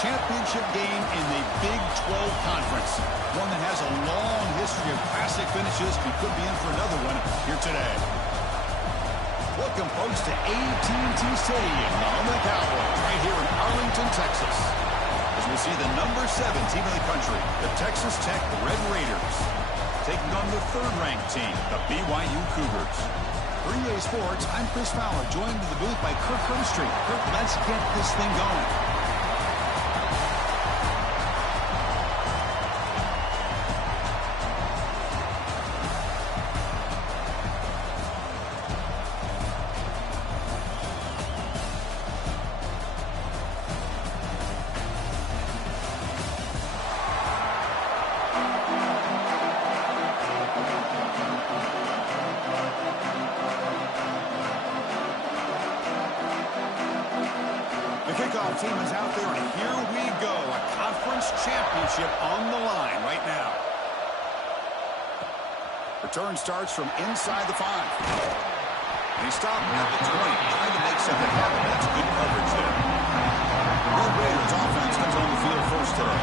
championship game in the Big 12 Conference. One that has a long history of classic finishes. We could be in for another one here today. Welcome, folks, to AT&T Stadium, the home of the Cowboys, right here in Arlington, Texas. As we see the number 7 team in the country, the Texas Tech Red Raiders, taking on the third-ranked team, the BYU Cougars. For EA Sports, I'm Chris Fowler, joined in the booth by Kirk Grimstreet. Kirk, let's get this thing going. Team is out there, and here we go. A conference championship on the line right now. Return starts from inside the 5. And he stopped at the 20, trying to make something happen. That's good coverage there. The Red Raiders offense comes on the field first today.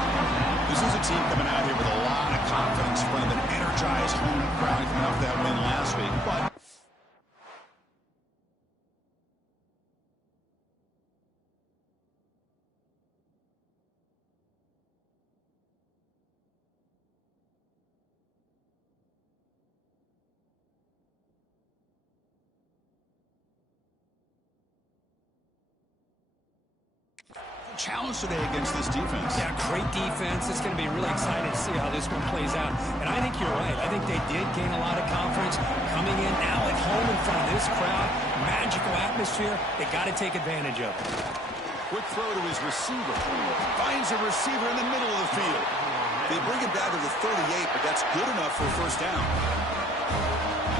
This is a team coming out here with a lot of confidence in front of an energized home crowd coming off that win last week. But challenge today against this defense. Yeah, great defense. It's going to be really exciting to see how this one plays out. And I think you're right. I think they did gain a lot of confidence coming in now at home in front of this crowd. Magical atmosphere. They got to take advantage of it. Quick throw to his receiver. Finds a receiver in the middle of the field. They bring him down to the 38, but that's good enough for a first down.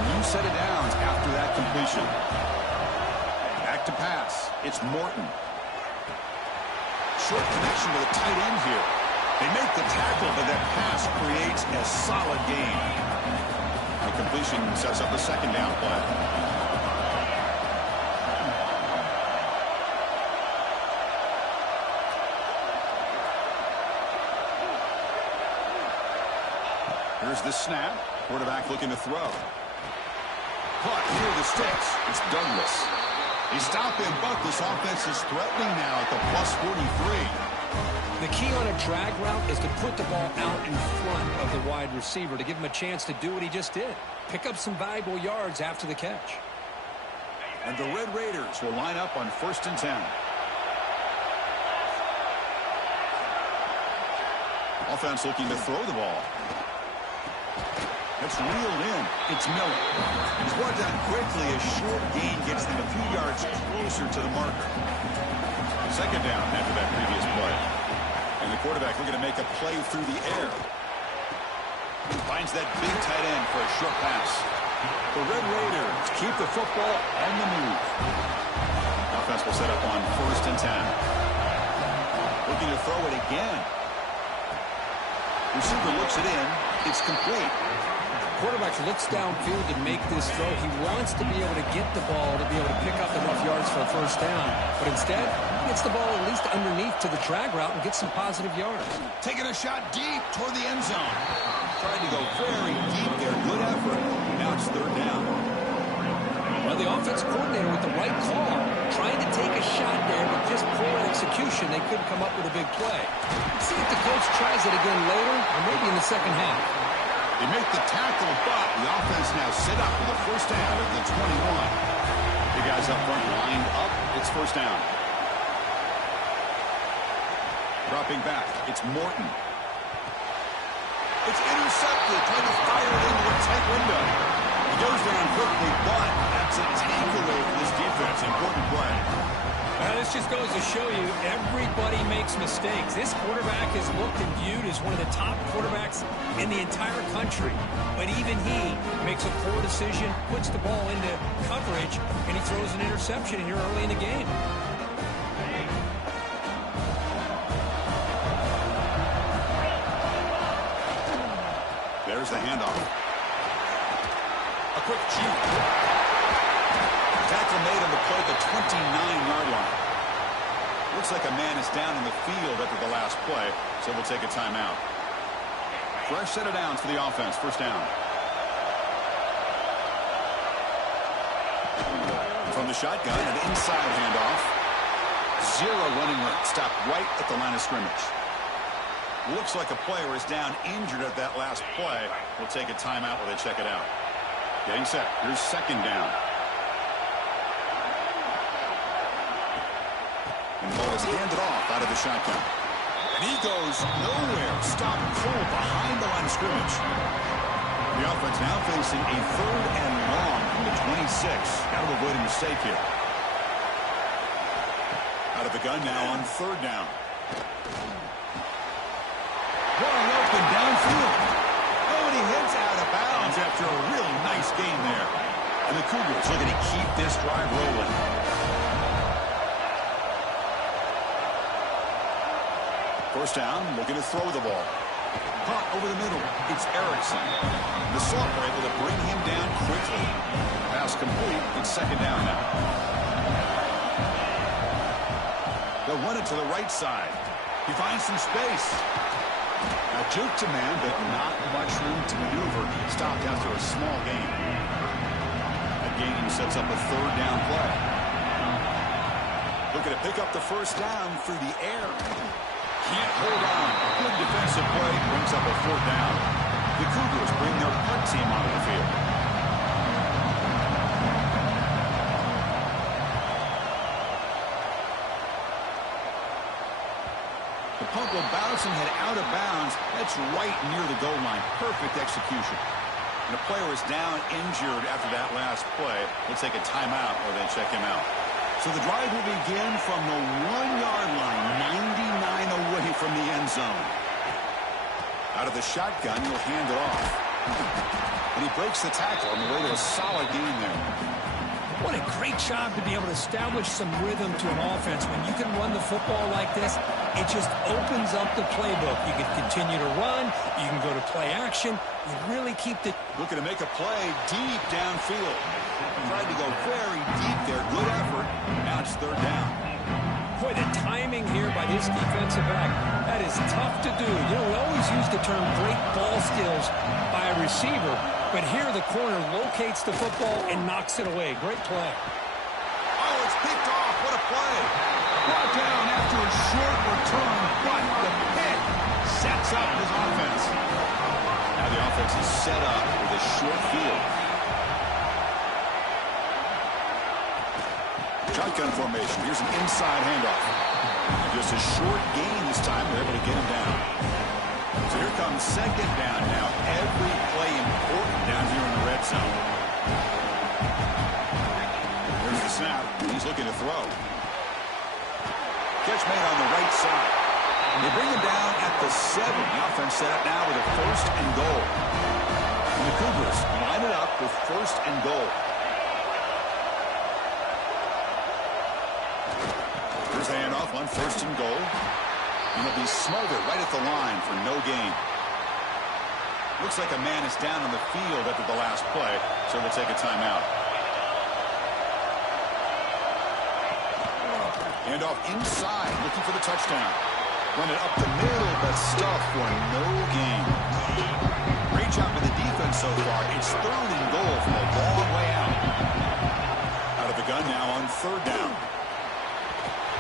New set of downs after that completion. Back to pass. It's Morton. Short connection to the tight end here. They make the tackle, but that pass creates a solid gain. The completion sets up a second down play. Here's the snap. Quarterback looking to throw. Caught near the sticks. It's Douglas. He stopped him, but this offense is threatening now at the plus 43. The key on a drag route is to put the ball out in front of the wide receiver to give him a chance to do what he just did. Pick up some valuable yards after the catch. And the Red Raiders will line up on 1st and 10. Offense looking to throw the ball. It's reeled in. It's Miller. He's brought down quickly. A short gain gets them a few yards closer to the marker. Second down after that previous play. And the quarterback looking to make a play through the air. Finds that big tight end for a short pass. The Red Raiders keep the football on the move. Offense will set up on 1st and 10. Looking to throw it again. Receiver looks it in. It's complete. Quarterback looks downfield to make this throw. He wants to be able to get the ball to be able to pick up enough yards for a first down. But instead, he gets the ball at least underneath to the drag route and gets some positive yards. Taking a shot deep toward the end zone. Tried to go very deep there. Good effort. Now it's 3rd down. Well, the offense coordinator with the right call, trying to take a shot there, but just poor execution. They couldn't come up with a big play. Let's see if the coach tries it again later or maybe in the second half. They make the tackle, but the offense now set up with a first down at the 21. The guys up front lined up. It's 1st down. Dropping back. It's Morton. It's intercepted. Trying to fire it into a tight window. He goes down quickly, but that's a takeaway for this defense. Important play. Well, this just goes to show you everybody makes mistakes. This quarterback is looked and viewed as one of the top quarterbacks in the entire country. But even he makes a poor decision, puts the ball into coverage, and he throws an interception here early in the game. There's the handoff. A quick juke. Tackle made on the play at the 29-yard line. Looks like a man is down in the field after the last play, so we'll take a timeout. Fresh set of downs for the offense. First down. From the shotgun, an inside handoff. Zero running room. Stopped right at the line of scrimmage. Looks like a player is down injured at that last play. We'll take a timeout while they check it out. Getting set. Here's second down. And the ball is handed off out of the shotgun. And he goes nowhere. Stopped cold behind the line of scrimmage. The offense now facing a third and long from the 26. Got to avoid a mistake here. Out of the gun now on third down. Wide open downfield. Oh, and he heads out of bounds after a really nice game there. And the Cougars looking to keep this drive rolling. First down, looking to throw the ball. Punt over the middle. It's Erickson. The Sophomore able to bring him down quickly. Pass complete. It's second down now. They'll run it to the right side. He finds some space. Now juke to man, but not much room to maneuver. Stopped after a small gain. That gain sets up a third down play. Looking to pick up the first down through the air. Can't hold on. Good defensive play brings up a fourth down. The Cougars bring their punt team onto the field. The punt will bounce and head out of bounds. That's right near the goal line. Perfect execution. And the player is down injured after that last play. We'll take a timeout or then check him out. So the drive will begin from the 1-yard line, 99 away from the end zone. Out of the shotgun, he'll hand it off. And he breaks the tackle on the way to a solid gain there. What a great job to be able to establish some rhythm to an offense. When you can run the football like this, it just opens up the playbook. You can continue to run. You can go to play action. You really keep the... Looking to make a play deep downfield. Tried to go very deep there. Good effort. Now it's third down. Boy, the timing here by this defensive back, that is tough to do. You know, we always use the term great ball skills by a receiver, but here the corner locates the football and knocks it away. Great play. Oh, it's picked off. What a play. Brought down after a short return, but the pick sets up his offense. Now the offense is set up with a short field. Shotgun formation. Here's an inside handoff. Just a short gain this time. They're able to get him down. So here comes second down now. Every play important down here in the red zone. Here's the snap. He's looking to throw. Catch made on the right side. They bring him down at the 7. The offense set up now with a first and goal. And the Cougars line it up with first and goal. Here's the handoff on first and goal. And he'll be smothered right at the line for no gain. Looks like a man is down on the field after the last play, so we'll take a timeout. Handoff inside, looking for the touchdown. Run it up the middle, but stuffed for no gain. Great job by the defense so far. It's third and goal from a long way out. Out of the gun now on third down.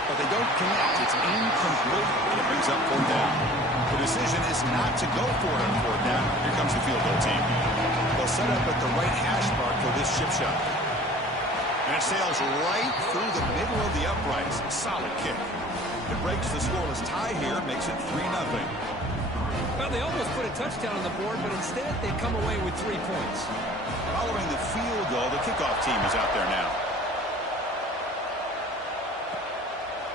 But they don't connect. It's incomplete, and it brings up fourth down. The decision is not to go for it on fourth down. Here comes the field goal team. They'll set up at the right hash mark for this chip shot. And it sails right through the middle of the uprights. Solid kick. It breaks the scoreless tie here, makes it 3-0. Well, they almost put a touchdown on the board, but instead they come away with 3 points. Following the field goal, the kickoff team is out there now.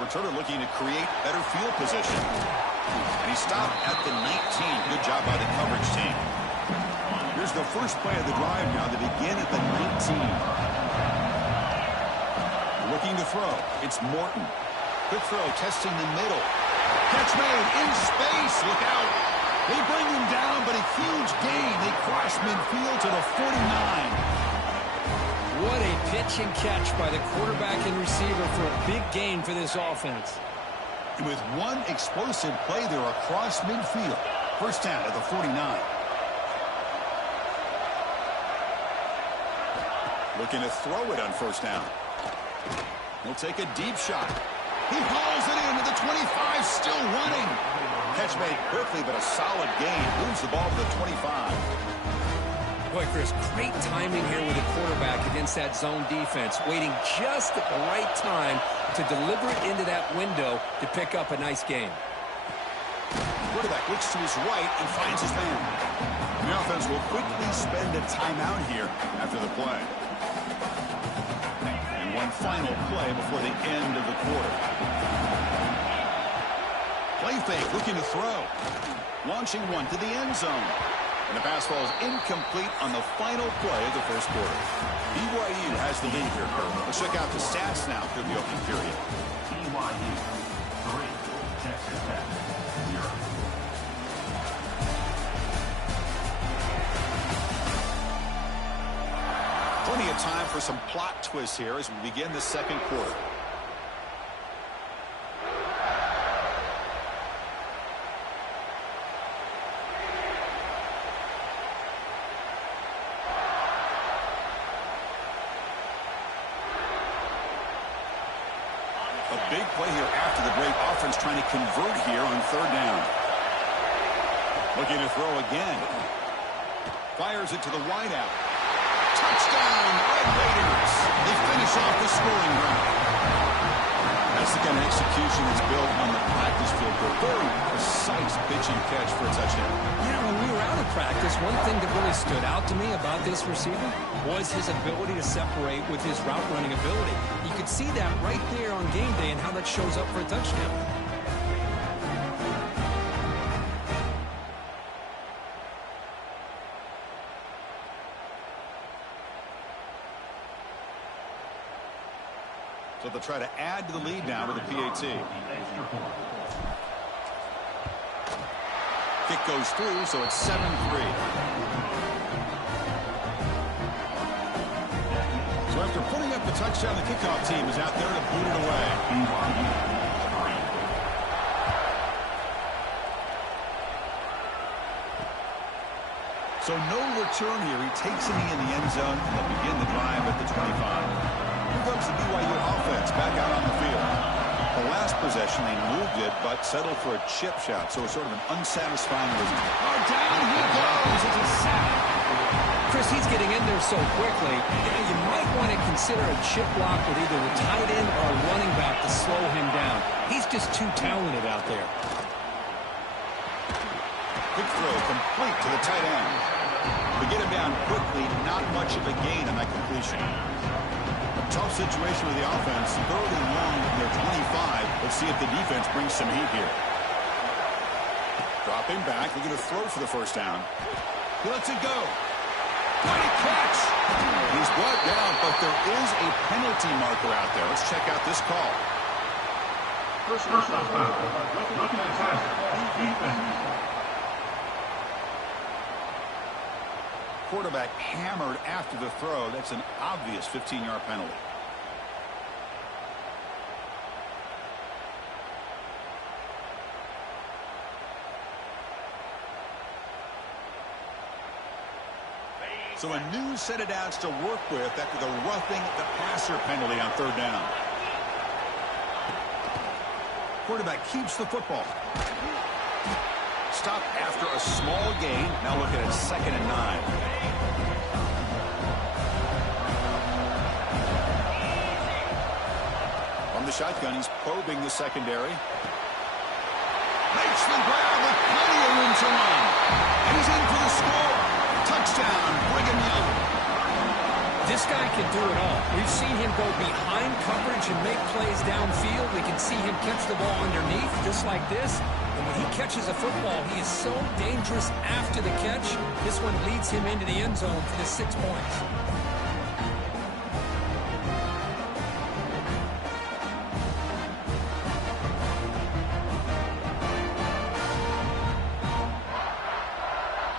Returner looking to create better field position. And he stopped at the 19. Good job by the coverage team. Here's the first play of the drive now to begin at the 19. Looking to throw. It's Morton. Quick throw, testing the middle. Catch made in space. Look out. They bring him down, but a huge gain. They cross midfield to the 49. What a pitch and catch by the quarterback and receiver for a big gain for this offense. And with one explosive play there across midfield. First down at the 49. Looking to throw it on first down. He'll take a deep shot. He hauls it in to the 25, still running. Catch made quickly, but a solid gain. Moves the ball to the 25. Boy, Chris, great timing here with the quarterback against that zone defense, waiting just at the right time to deliver it into that window to pick up a nice gain. Quarterback looks to his right and finds his man. The offense will quickly spend a timeout here after the play. And one final play before the end of the quarter. Play fake, looking to throw. Launching one to the end zone. And the pass falls incomplete on the final play of the first quarter. BYU has the lead here, Kirk. Let's check out the stats now through the opening period. BYU 3, Texas Tech 0. Plenty of time for some plot twists here as we begin the second quarter. A big play here after the great offense trying to convert here on third down. Looking to throw again. Fires it to the wideout. Touchdown, Red Raiders. They finish off the scoring drive. That's the kind of execution that's built on the practice field. A very precise pitch and catch for a touchdown. Yeah, when we were out of practice, one thing that really stood out to me about this receiver was his ability to separate with his route running ability. You could see that right there on game day and how that shows up for a touchdown. So they'll try to add to the lead now with a PAT. Kick goes through, so it's 7-3. So after putting up the touchdown, the kickoff team is out there to boot it away. So no return here. He takes it in the end zone, and they'll begin the drive at the 25. Here comes the BYU offense back out on the field. The last possession, they moved it, but settled for a chip shot, so it's sort of an unsatisfying result. Oh, down he goes. It's a sack. Chris, he's getting in there so quickly. You might want to consider a chip block with either the tight end or a running back to slow him down. He's just too talented out there. Quick throw, complete to the tight end. To get him down quickly, not much of a gain on that completion. A tough situation with the offense. Third and long from their 25. Let's see if the defense brings some heat here. Dropping back, looking to throw for the first down. He lets it go. Great catch. He's brought down, but there is a penalty marker out there. Let's check out this call. First down. Looking at defense. Quarterback hammered after the throw. That's an obvious 15-yard penalty. So a new set of downs to work with after the roughing the passer penalty on third down. Quarterback keeps the football. Stop after a small gain. Now look at it, 2nd and 9. From the shotgun, he's probing the secondary. Makes the grab with plenty of room to run. And he's in for the score. Touchdown, Brigham Young. This guy can do it all. We've seen him go behind coverage and make plays downfield. We can see him catch the ball underneath, just like this. And when he catches a football, he is so dangerous after the catch. This one leads him into the end zone for the 6 points.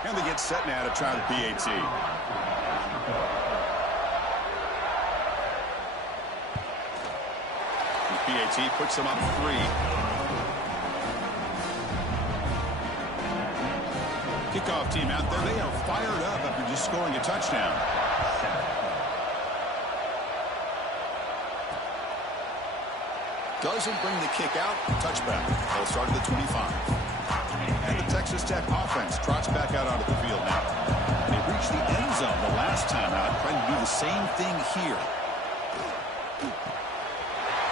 And they get set now to try the PAT. The PAT puts them up 3. Kickoff team out there, they are fired up after just scoring a touchdown. Doesn't bring the kick out. Touchback. They'll start at the 25. And the Texas Tech offense trots back out onto the field now. They reached the end zone the last time out, trying to do the same thing here.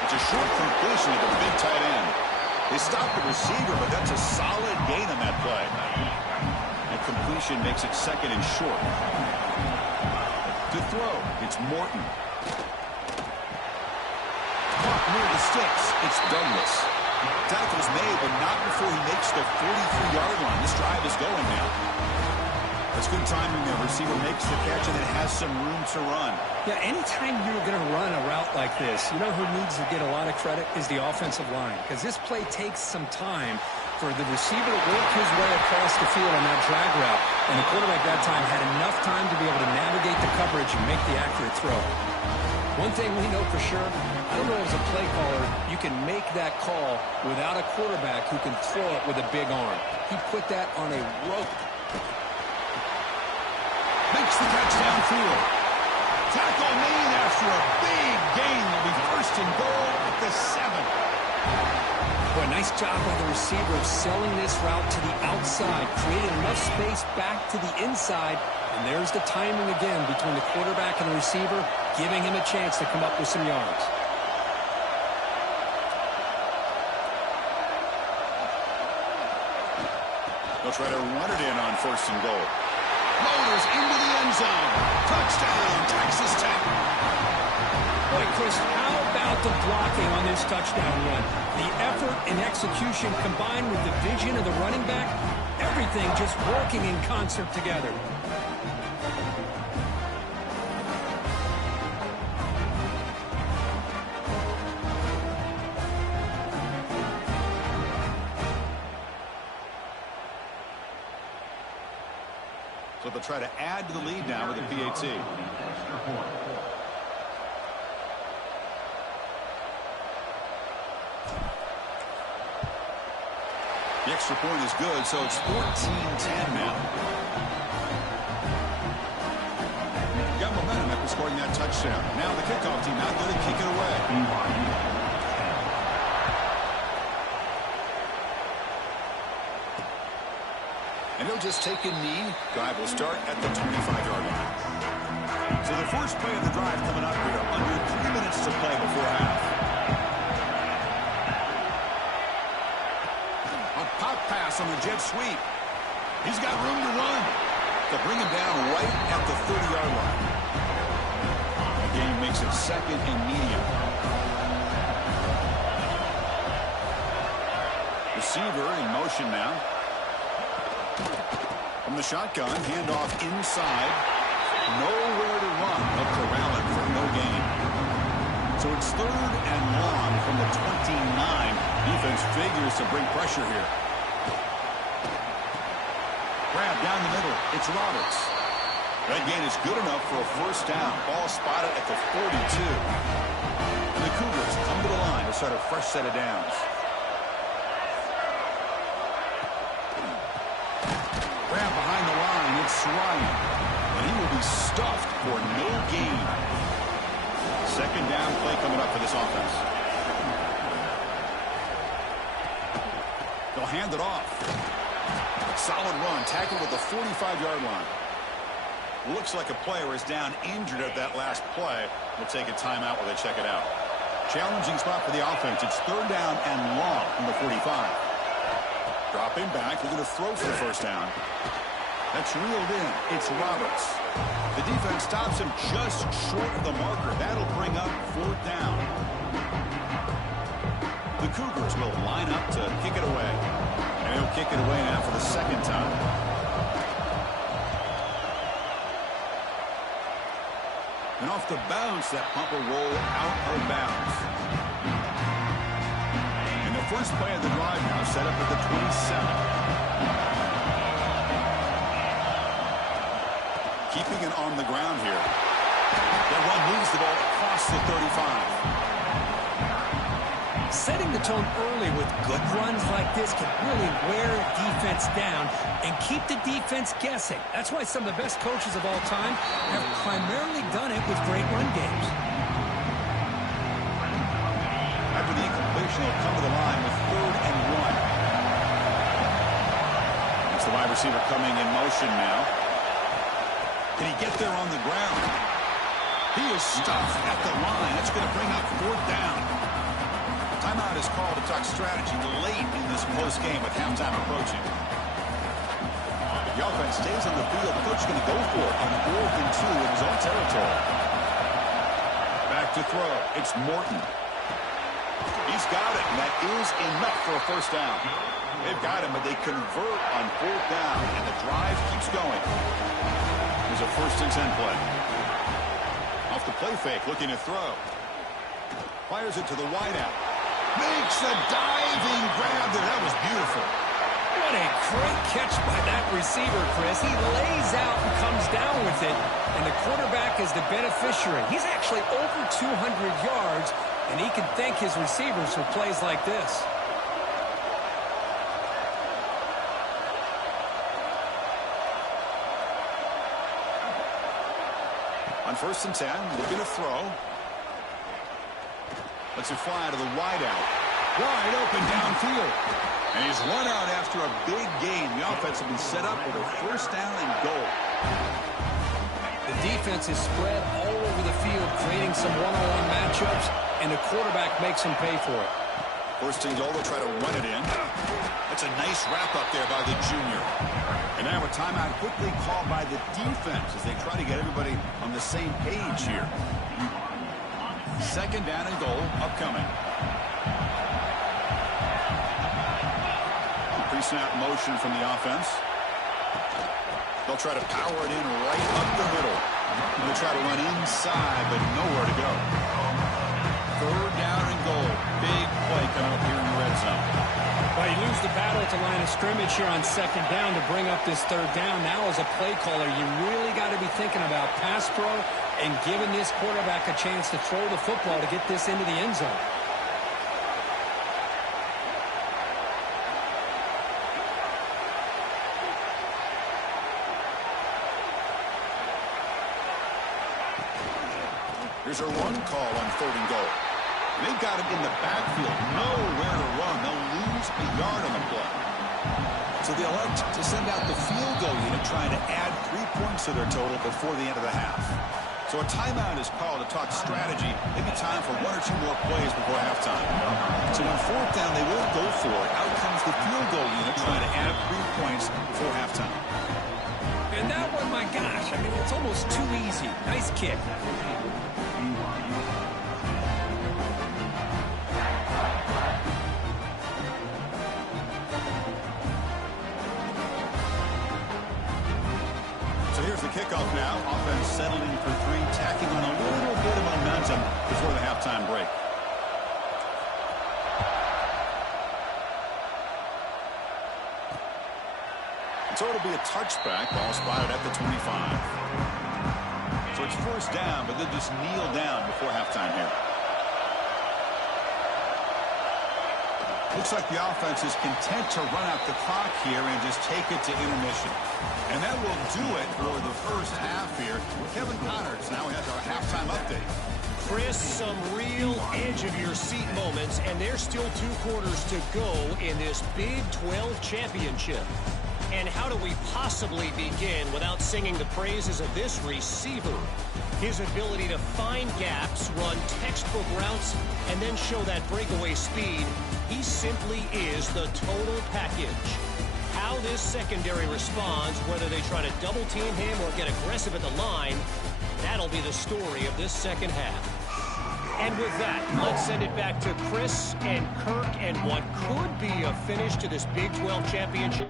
It's a short completion to the big tight end. They stopped the receiver, but that's a solid gain on that play. And completion makes it second and short. To throw, it's Morton. Caught near the sticks. It's Douglas. Tackle's made, but not before he makes the 43-yard line. This drive is going now. That's good timing there. Receiver makes the catch and it has some room to run. Yeah, anytime you're going to run a route like this, you know who needs to get a lot of credit is the offensive line. Because this play takes some time for the receiver to work his way across the field on that drag route. And the quarterback that time had enough time to be able to navigate the coverage and make the accurate throw. One thing we know for sure, I don't know as a play caller, you can make that call without a quarterback who can throw it with a big arm. He put that on a rope. Makes the catch downfield. Tackle made after a big gain. Will be first and goal at the 7. Boy, nice job by the receiver of selling this route to the outside, creating enough space back to the inside. And there's the timing again between the quarterback and the receiver, giving him a chance to come up with some yards. They'll try to run it in on first and goal. Motors into the end zone. Touchdown, Texas Tech. Boy, Chris, how about the blocking on this touchdown run? The effort and execution combined with the vision of the running back, everything just working in concert together. So they'll try to add to the lead now with a PAT. The extra point is good, so it's 14-10 now. Got momentum after scoring that touchdown. Now the kickoff team out there to kick it away. And he'll just take a knee. Drive will start at the 25-yard line. So the first play of the drive coming up here. Under 3 minutes to play before half. A pop pass on the jet sweep. He's got room to run. To bring him down right at the 30-yard line. The game makes it second and medium. Receiver in motion now. From the shotgun, handoff inside. Nowhere to run. They'll corral it for no gain. So it's third and long from the 29. Defense figures to bring pressure here. Grab down the middle. It's Roberts. That gain is good enough for a first down. Ball spotted at the 42. And the Cougars come to the line to start a fresh set of downs. Grab behind the line. It's Ryan. And he will be stuffed for no gain. Second down play coming up for this offense. They'll hand it off. Solid run. Tackled at the 45-yard line. Looks like a player is down injured at that last play. We'll take a timeout while they check it out. Challenging spot for the offense. It's third down and long from the 45. Dropping back. We're going to throw for the first down. That's reeled in. It's Roberts. The defense stops him just short of the marker. That'll bring up fourth down. The Cougars will line up to kick it away. And he'll kick it away now for the second time. And off the bounce, that pump will roll out of bounds. And the first play of the drive now set up at the 27. Keeping it on the ground here. That run moves the ball across the 35. Setting the tone early with good runs like this can really wear defense offense down and keep the defense guessing. That's why some of the best coaches of all time have primarily done it with great run games. After the incompletion, he'll come to the line with 3rd and 1. It's the wide receiver coming in motion now. Can he get there on the ground? He is stuffed at the line. That's going to bring up 4th down. Timeout is called to talk strategy late in this close game with halftime approaching. The offense stays on the field. The coach is going to go for it on 4th and 2 in his own territory. Back to throw. It's Morton. He's got it, and that is enough for a 1st down. They've got him, but they convert on 4th down, and the drive keeps going. There's a 1st and 10 play. Off the play fake, looking to throw. Fires it to the wideout. Makes a diving grab there. That was beautiful. What a great catch by that receiver, Chris. He lays out and comes down with it, and the quarterback is the beneficiary. He's actually over 200 yards, and he can thank his receivers for plays like this. On 1st and 10, looking to throw. Lets it fly to the wideout. Wide open downfield. And he's run out after a big gain. The offense has been set up with a 1st down and goal. The defense is spread all over the field, creating some one-on-one matchups, and the quarterback makes him pay for it. 1st and goal, they'll try to run it in. That's a nice wrap-up there by the junior. And now a timeout quickly called by the defense as they try to get everybody on the same page here. 2nd down and goal upcoming. Pre-snap motion from the offense. They'll try to power it in right up the middle. They'll try to run inside, but nowhere to go. 3rd down and goal. Big play coming up here in the red zone. Well, you lose the battle at the line of scrimmage here on 2nd down to bring up this 3rd down. Now as a play caller, you really got to be thinking about pass pro and giving this quarterback a chance to throw the football to get this into the end zone. Here's a run call on 3rd and goal. They've got him in the backfield. Nowhere to run. They'll lose a yard on the play. So they elect to send out the field goal unit, trying to add 3 points to their total before the end of the half. So a timeout is called to talk strategy. Maybe time for 1 or 2 more plays before halftime. So on 4th down, they will go for it. Out comes the field goal unit, trying to add 3 points before halftime. And that one, my gosh, I mean, it's almost too easy. Nice kick. Here's the kickoff now. Offense settling for 3, tacking on a little bit of momentum before the halftime break. So it'll be a touchback. Ball spotted at the 25. So it's 1st down, but they'll just kneel down before halftime here. Looks like the offense is content to run out the clock here and just take it to intermission. And that will do it for the 1st half here. Kevin Connors now has our halftime update. Chris, some real edge-of-your-seat moments, and there's still 2 quarters to go in this Big 12 championship. And how do we possibly begin without singing the praises of this receiver? His ability to find gaps, run textbook routes, and then show that breakaway speed. He simply is the total package. How this secondary responds, whether they try to double-team him or get aggressive at the line, that'll be the story of this 2nd half. And with that, let's send it back to Chris and Kirk and what could be a finish to this Big 12 championship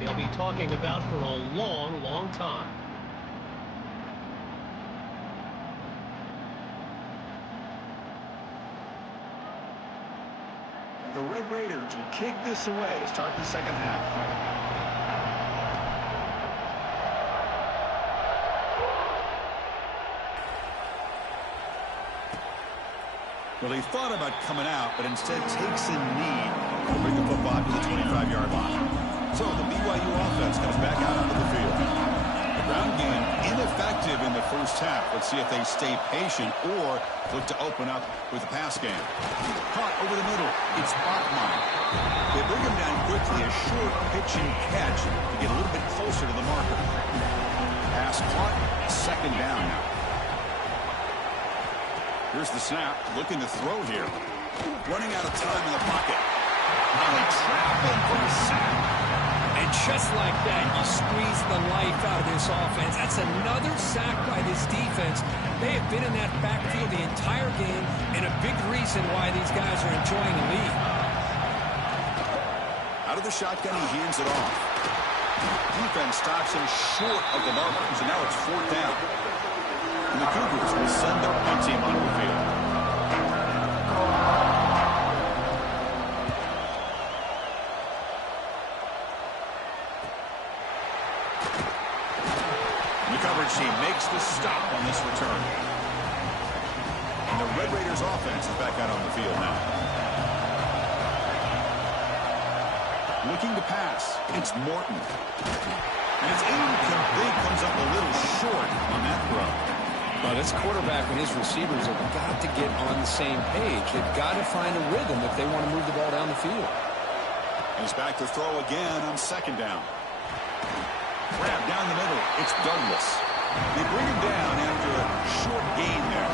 they'll be talking about for a long, long time. The Red Raiders will kick this away to start the 2nd half. Well, he thought about coming out, but instead takes a knee to bring the football to the 25-yard line. So the offense comes back out onto the field. The ground game ineffective in the first half. Let's see if they stay patient or look to open up with the pass game. Caught over the middle. It's Bachman. They bring him down quickly. A short pitch and catch to get a little bit closer to the marker. Pass caught. Second down now. Here's the snap. Looking to throw here. Running out of time in the pocket. Now they trap him for a sack. And just like that, you squeeze the life out of this offense. That's another sack by this defense. They have been in that backfield the entire game, and a big reason why these guys are enjoying the lead. Out of the shotgun, he hands it off. Defense stops him short of the marker, so now it's fourth down. And the Cougars will send their punt team onto the field. The coverage team makes the stop on this return. And the Red Raiders offense is back out on the field now. Looking to pass. It's Morton. And it's incomplete. Comes up a little short on that throw. Well, this quarterback and his receivers have got to get on the same page. They've got to find a rhythm if they want to move the ball down the field. He's back to throw again on second down. Grab down the middle. It's Douglas. They bring him down after a short gain there.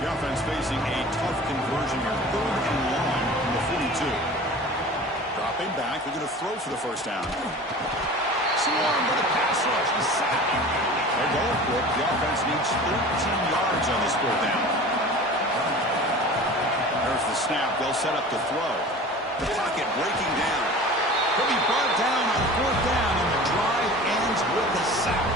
The offense facing a tough conversion here. Third and long from the 42. Dropping back. They're going to throw for the first down. Swarmed by the pass rush. The sack. They're going for it. The offense needs 13 yards on this fourth down. There's the snap. They'll set up the throw. The pocket breaking down. He'll be brought down on fourth down, and the drive ends with a sack.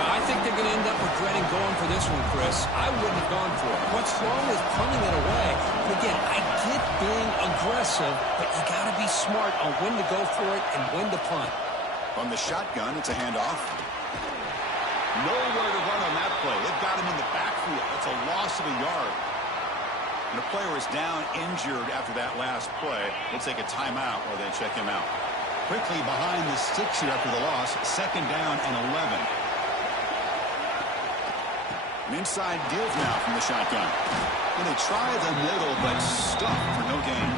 I think they're going to end up regretting going for this one, Chris. I wouldn't have gone for it. What's wrong with punting it away? And again, I get being aggressive, but you got to be smart on when to go for it and when to punt. On the shotgun, it's a handoff. Nowhere to run on that play. They've got him in the backfield. It's a loss of a yard. And the player is down injured after that last play. We'll take a timeout while they check him out. Quickly behind the sticks here after the loss. Second down and 11. An inside give now from the shotgun. And they try the middle, but stuck for no gain.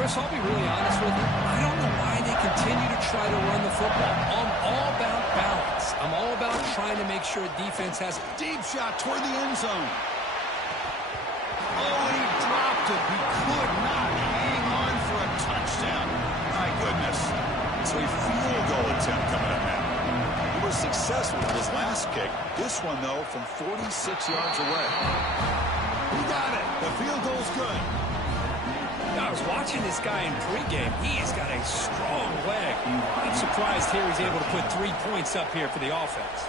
Chris, I'll be really honest with you. I don't know why they continue to try to run the football. I'm all about balance. I'm all about trying to make sure defense has a Deep shot toward the end zone. Oh, he dropped it. He could not hang on for a touchdown. My goodness. So a field goal attempt coming up now. He was successful with his last kick. This one, though, from 46 yards away. He got it. The field goal's good. I was watching this guy in pregame. He's got a strong leg. I'm surprised here he's able to put 3 points up here for the offense.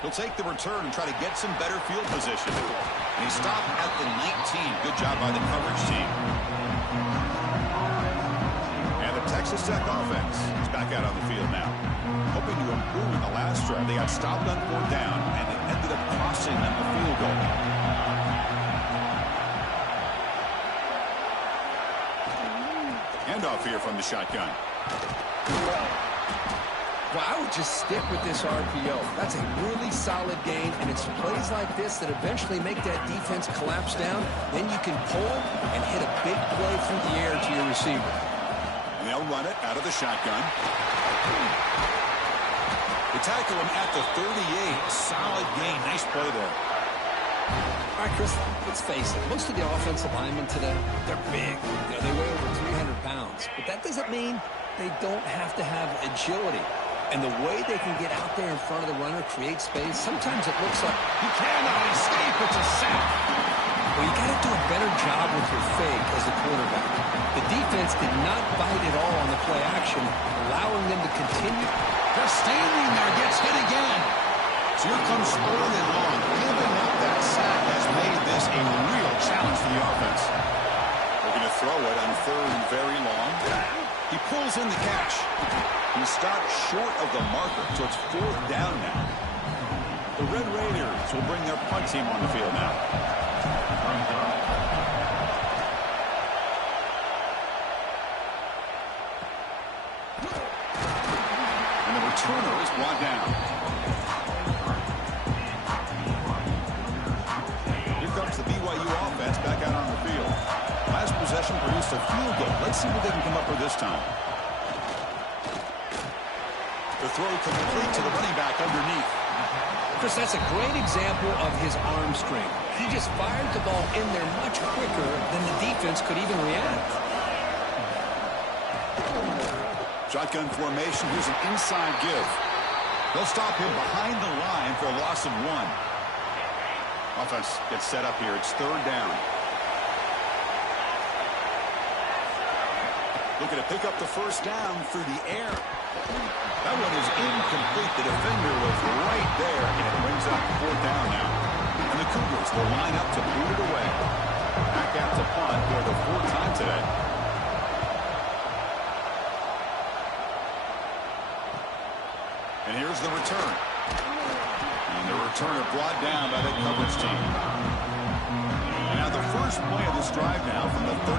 He'll take the return and try to get some better field position. And he stopped at the 19. Good job by the coverage team. And the Texas Tech offense is back out on the field now. Hoping to improve in the last drive. They got stopped on fourth down, and it ended up costing them a field goal. Handoff here from the shotgun. Well, I would just stick with this RPO. That's a really solid gain, and it's plays like this that eventually make that defense collapse down. Then you can pull and hit a big play through the air to your receiver. And they'll run it out of the shotgun. They tackle him at the 38. Solid gain. Nice play there. All right, Chris, let's face it. Most of the offensive linemen today, they're big. You know, they weigh over 300 pounds. But that doesn't mean they don't have to have agility. And the way they can get out there in front of the runner, create space, sometimes it looks like he cannot escape. It's a sack. Well, you got to do a better job with your fake as a quarterback. The defense did not bite at all on the play action, allowing them to continue. They're standing there, gets hit again. So here comes third and long. Giving up that sack has made this a real challenge for the offense. They're going to throw it on third and very long. He pulls in the catch. He stopped short of the marker, so it's fourth down now. The Red Raiders will bring their punt team on the field now. returner is brought down. Here comes the BYU offense back out on the field. Last possession produced a field goal. Let's see what they can come up with this time. The throw complete to the running back underneath. Chris, that's a great example of his arm strength. He just fired the ball in there much quicker than the defense could even react. Shotgun formation. Here's an inside give. They'll stop him behind the line for a loss of 1. Offense gets set up here. It's 3rd down. Looking to pick up the first down through the air. That one is incomplete. The defender was right there, and it brings up 4th down now. And the Cougars will line up to boot it away. Back out to punt for the 4th time today. And here's the return. And the returner brought down by the coverage team. And now the first play of this drive now from the 35.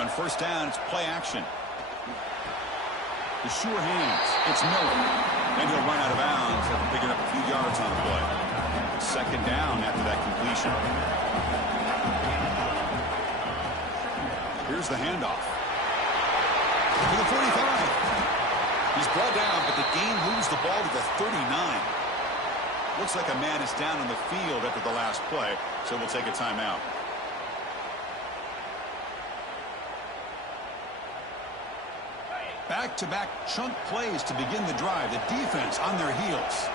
On first down, it's play action. The sure hands. It's Miller. And he'll run out of bounds after picking up a few yards on the play. 2nd down after that completion. Here's the handoff. To the 45. He's brought down, but the game moves the ball to the 39. Looks like a man is down on the field after the last play, so we'll take a timeout. Back-to-back chunk plays to begin the drive. The defense on their heels.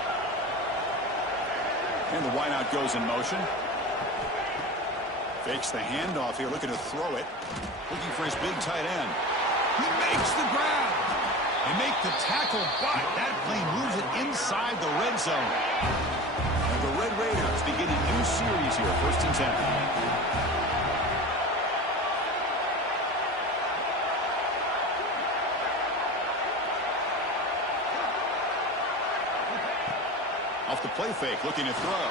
And the wideout goes in motion. Fakes the handoff here, looking to throw it. Looking for his big tight end. He makes the grab. They make the tackle, but that play moves it inside the red zone. And the Red Raiders begin a new series here, 1st and 10. Off the play fake, looking to throw.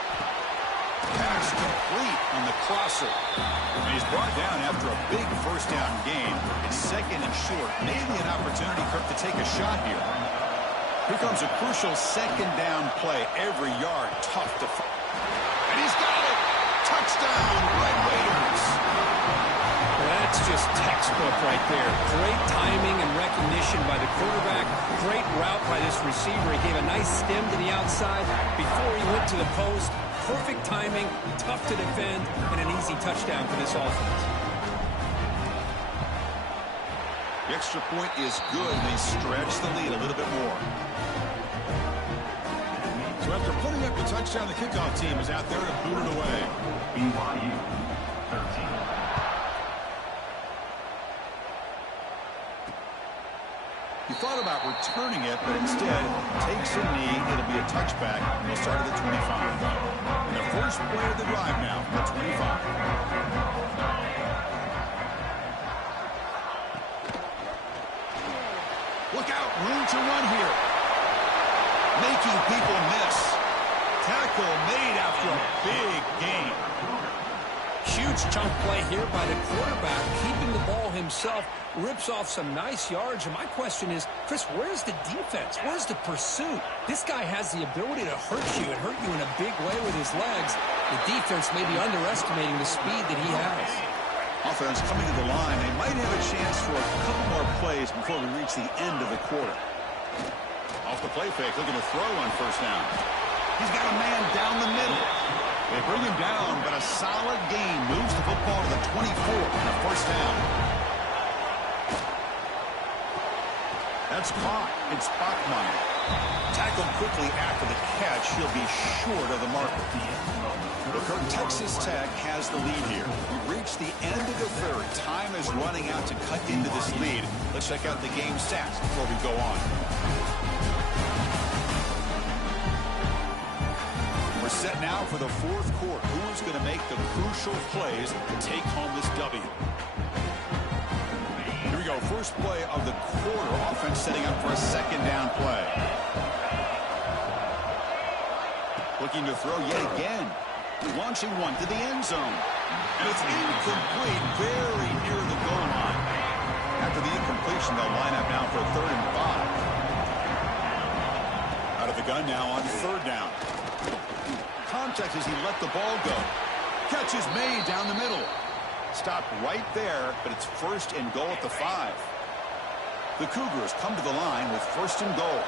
Pass complete on the crosser. And he's brought down after a big first down gain. It's 2nd and short. Maybe an opportunity, Kirk, to take a shot here. Here comes a crucial 2nd down play. Every yard tough to find. And he's got it. Touchdown, Red Raiders. That's just textbook right there. Great timing and recognition by the quarterback. Great route by this receiver. He gave a nice stem to the outside before he went to the post. Perfect timing, tough to defend, and an easy touchdown for this offense. The extra point is good, and they stretch the lead a little bit more. So after putting up the touchdown, the kickoff team is out there to boot it away. BYU 13. He thought about returning it, but instead takes a knee. It'll be a touchback, and he'll start at the 25. And the first play of the drive now, the 25. Look out, room to run here. Making people miss. Tackle made after a big gain. Huge chunk play here by the quarterback, keeping the ball himself, rips off some nice yards. And my question is, Chris, where's the defense? Where's the pursuit? This guy has the ability to hurt you and hurt you in a big way with his legs. The defense may be underestimating the speed that he has. Offense coming to the line. They might have a chance for a couple more plays before we reach the end of the quarter. Off the play fake, looking to throw on first down. He's got a man down the middle. They bring him down, but a solid gain moves the football to the 24 and a first down. That's caught. It's Bachmeyer. Tackled quickly after the catch. He'll be short of the marker. Texas Tech has the lead here. We've reached the end of the third. Time is running out to cut into this lead. Let's check out the game stats before we go on. We're set now for the fourth quarter. Who's going to make the crucial plays to take home this W? Here we go. First play of the quarter. Offense setting up for a second down play. Looking to throw yet again. Launching one to the end zone. And it's incomplete, very near the goal line. After the incompletion, possession. They'll line up now for 3rd and 5. Out of the gun now on 3rd down. Contact as he let the ball go. Catch is made down the middle. Stopped right there, but it's 1st and goal at the 5. The Cougars come to the line with 1st and goal.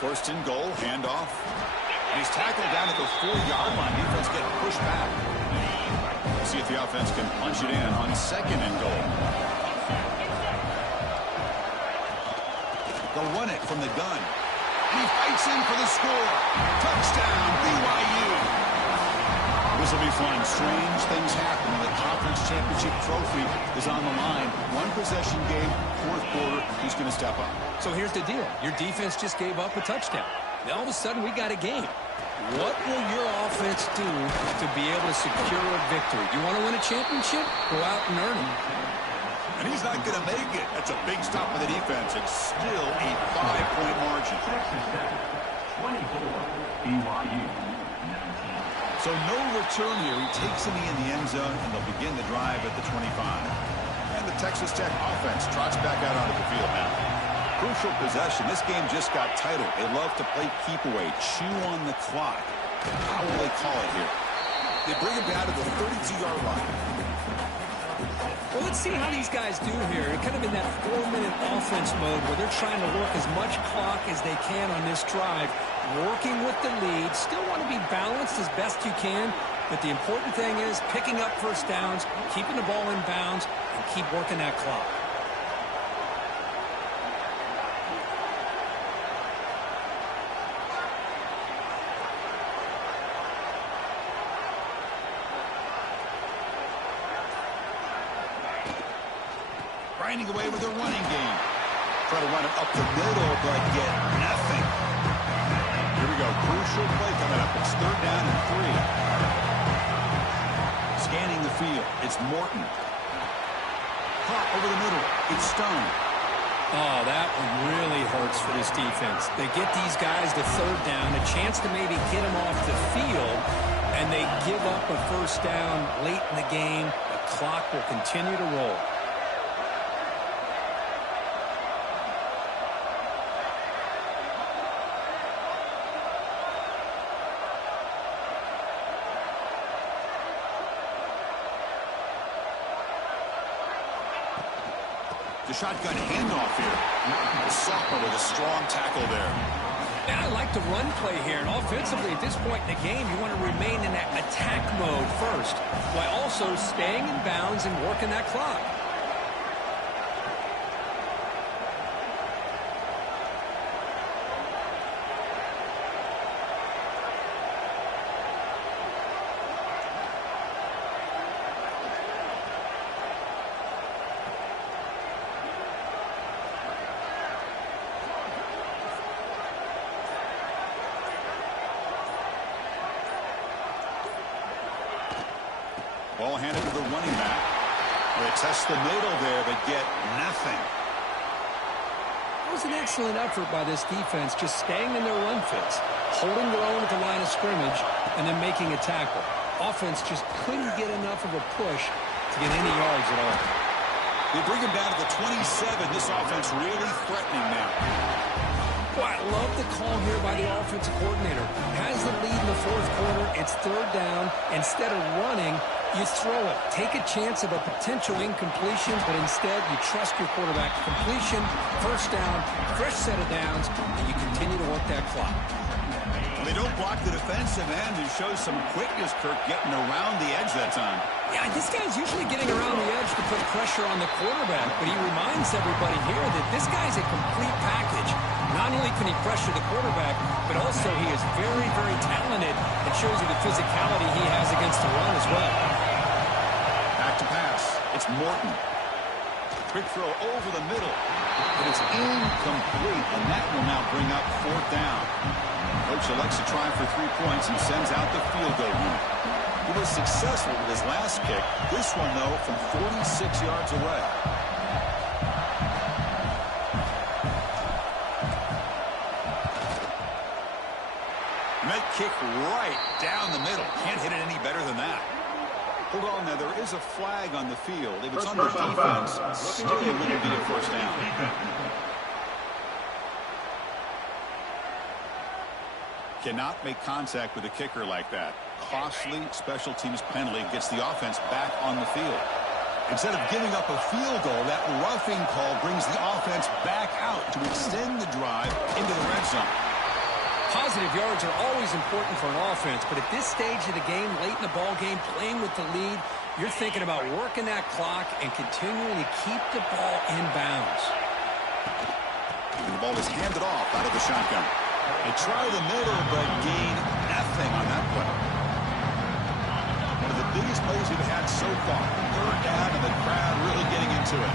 First and goal, handoff. And he's tackled down at the 4-yard line. Defense getting pushed back. We'll see if the offense can punch it in on 2nd and goal. They'll run it from the gun. And he fights in for the score. Touchdown, BYU. This will be fun. Strange things happen when the conference championship trophy is on the line. 1-possession game, 4th quarter. Who's going to step up? So here's the deal. Your defense just gave up a touchdown. Now all of a sudden we got a game. What will your offense do to be able to secure a victory? You want to win a championship? Go out and earn it. And he's not going to make it. That's a big stop by the defense. It's still a 5-point margin. 24, BYU, 19. So no return here. He takes it in the end zone, and they'll begin the drive at the 25. And the Texas Tech offense trots back out onto the field now. Crucial possession. This game just got tighter. They love to play keep away, chew on the clock. How will they call it here? They bring him down to the 32-yard line. Well, let's see how these guys do here. They're kind of in that 4-minute offense mode where they're trying to work as much clock as they can on this drive, working with the lead. Still want to be balanced as best you can, but the important thing is picking up 1st downs, keeping the ball in bounds, and keep working that clock. Grinding away with a running game. Try to run it up the middle, but get nothing. Here we go. Crucial play coming up. It's 3rd down and 3. Scanning the field. It's Morton. Caught over the middle. It's Stone. Oh, that one really hurts for this defense. They get these guys to 3rd down, a chance to maybe get them off the field, and they give up a 1st down late in the game. The clock will continue to roll. The shotgun handoff here. The sophomore with a strong tackle there. And I like the run play here. And offensively, at this point in the game, you want to remain in that attack mode first, while also staying in bounds and working that clock. Ball handed to the running back. They test the middle there, but get nothing. It was an excellent effort by this defense, just staying in their run fits, holding their own at the line of scrimmage, and then making a tackle. Offense just couldn't get enough of a push to get any yards at all. They bring him down to the 27. This offense really threatening now. Well, I love the call here by the offensive coordinator. Has the lead in the 4th quarter. It's 3rd down. Instead of running, you throw it. Take a chance of a potential incompletion, but instead you trust your quarterback. Completion, 1st down, fresh set of downs, and you continue to work that clock. They don't block the defensive end, who shows some quickness, Kirk, getting around the edge that time. Yeah, this guy's usually getting around the edge to put pressure on the quarterback, but he reminds everybody here that this guy's a complete package. Not only can he pressure the quarterback, but also he is very, very talented. It shows you the physicality he has against the run as well. Back to pass. It's Morton. Quick throw over the middle. But it's incomplete, and that will now bring up 4th down. Coach elects to try for 3 points and sends out the field goal unit. He was successful with his last kick. This one, though, from 46 yards away. And that kick right down the middle. Can't hit it any better than that. Hold on now, there is a flag on the field. If it's on the defense, still wouldn't be a first down. Cannot make contact with a kicker like that. Costly special teams penalty gets the offense back on the field. Instead of giving up a field goal, that roughing call brings the offense back out to extend the drive into the red zone. Positive yards are always important for an offense, but at this stage of the game, late in the ball game, playing with the lead, you're thinking about working that clock and continuing to keep the ball in bounds. And the ball is handed off out of the shotgun. They try the middle, but gain nothing on that play. One of the biggest plays we've had so far. Third down, and the crowd really getting into it.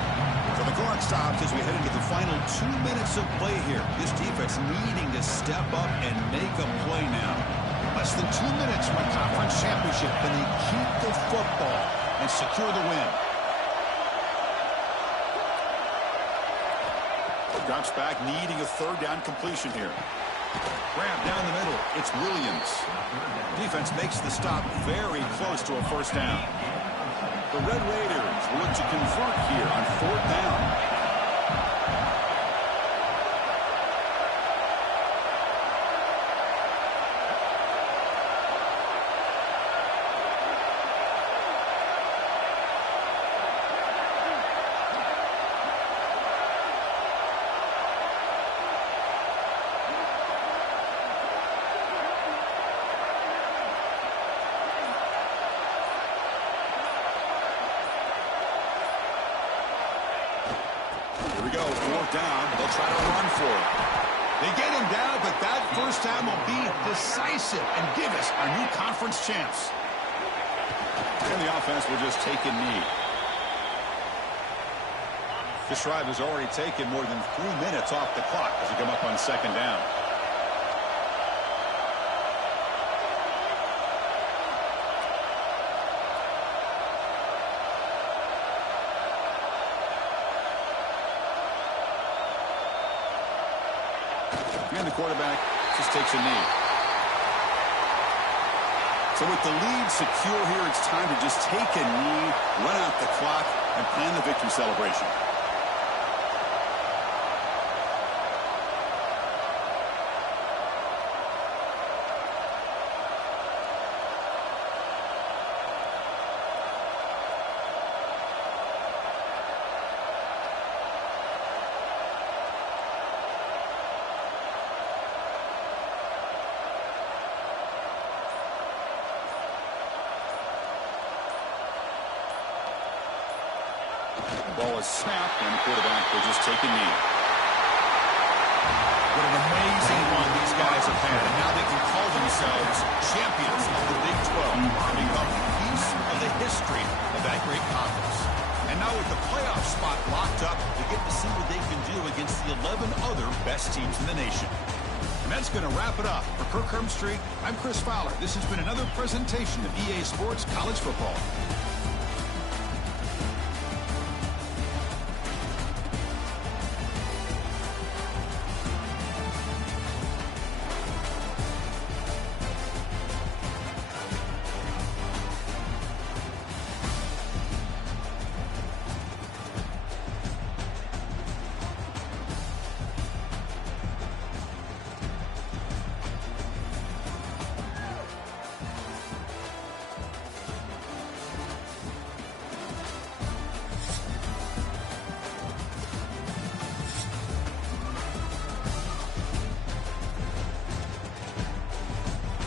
So the clock stops as we head into the final 2 minutes of play here. This defense needing to step up and make a play now. Less than 2 minutes from a conference championship. Can they keep the football and secure the win? Drops back, needing a third down completion here. Grab down the middle. It's Williams. Defense makes the stop very close to a first down. The Red Raiders will look to convert here on fourth down. Here we go, fourth down. They'll try to run for it. They get him down, but that first down will be decisive and give us our new conference champs. And the offense will just take a knee. This drive has already taken more than 3 minutes off the clock as we come up on second down. And the quarterback just takes a knee. So with the lead secure here, it's time to just take a knee, run out the clock, and plan the victory celebration. Ball is snapped, and the quarterback will just take a knee. What an amazing run these guys have had, and now they can call themselves champions of the Big 12 and become a piece of the history of that great conference. And now with the playoff spot locked up, they get to see what they can do against the 11 other best teams in the nation. And that's going to wrap it up. For Kirk Street, I'm Chris Fowler. This has been another presentation of EA Sports College Football.